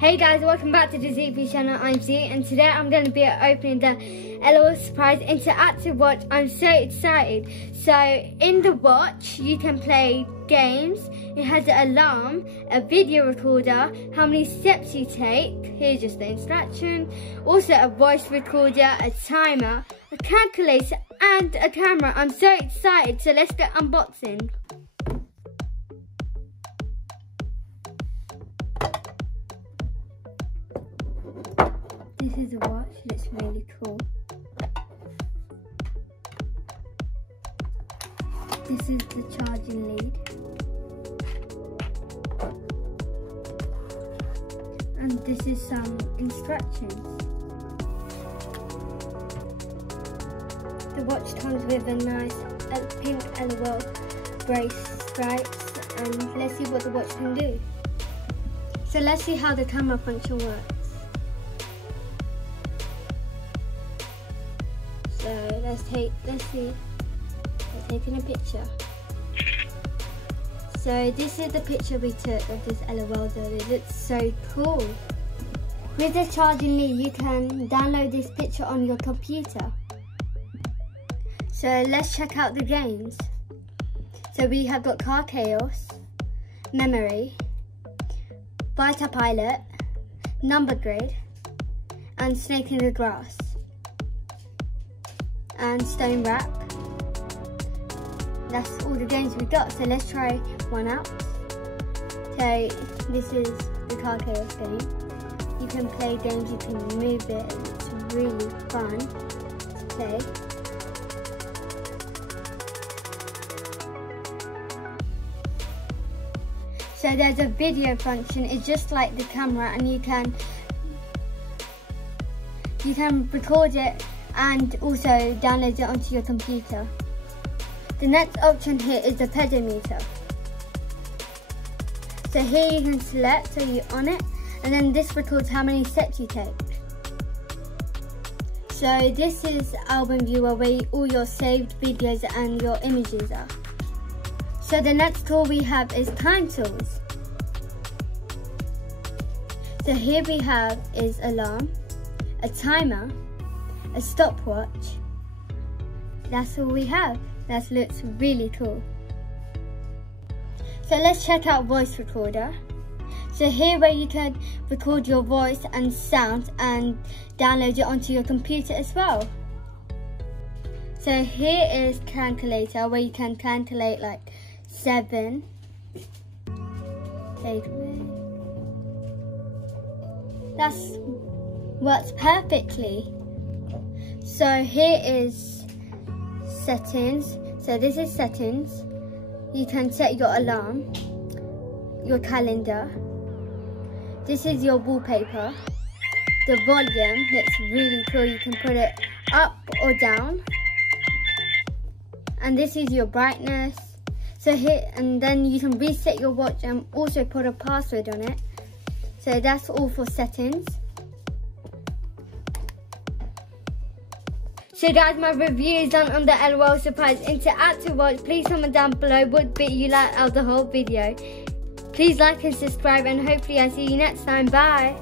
Hey guys, welcome back to the ZP channel. I'm Z, and today I'm going to be opening the L.O.L surprise interactive watch. I'm so excited. So in the watch you can play games. It has an alarm, a video recorder, how many steps you take, here's just the instruction, also a voice recorder, a timer, a calculator and a camera. I'm so excited, so let's get unboxing. This is a watch, looks really cool. This is the charging lead. And this is some instructions. The watch comes with a nice pink L.O.L brace stripes, and let's see what the watch can do. So let's see how the camera function works. So let's see, we're taking a picture. So this is the picture we took of this L.O.L though. It looks so cool. With the charging lead you can download this picture on your computer. So let's check out the games. So we have got Car Chaos, Memory, Fighter Pilot, Number Grid and Snake in the Grass. And Stone Wrap. That's all the games we got, so let's try one out. So this is the Car Chaos game. You can play games, you can move it, it's really fun to play. So there's a video function, it's just like the camera, and you can record it and also download it onto your computer. The next option here is the pedometer. So here you can select, so you're on it, and then this records how many steps you take. So this is album viewer where all your saved videos and your images are. So the next tool we have is time tools. So here we have is alarm, a timer, a stopwatch. That's all we have. That looks really cool. So let's check out voice recorder. So here where you can record your voice and sound and download it onto your computer as well. So here is calculator where you can calculate like 7. Take away. That works perfectly. So here is settings. So this is settings. You can set your alarm, your calendar. This is your wallpaper. The volume looks really cool. You can put it up or down. And this is your brightness. So here, and then you can reset your watch and also put a password on it. So that's all for settings. So guys, my review is done on the L.O.L surprise interactive watch. Please comment down below what bit you liked out of the whole video. Please like and subscribe, and hopefully I see you next time. Bye.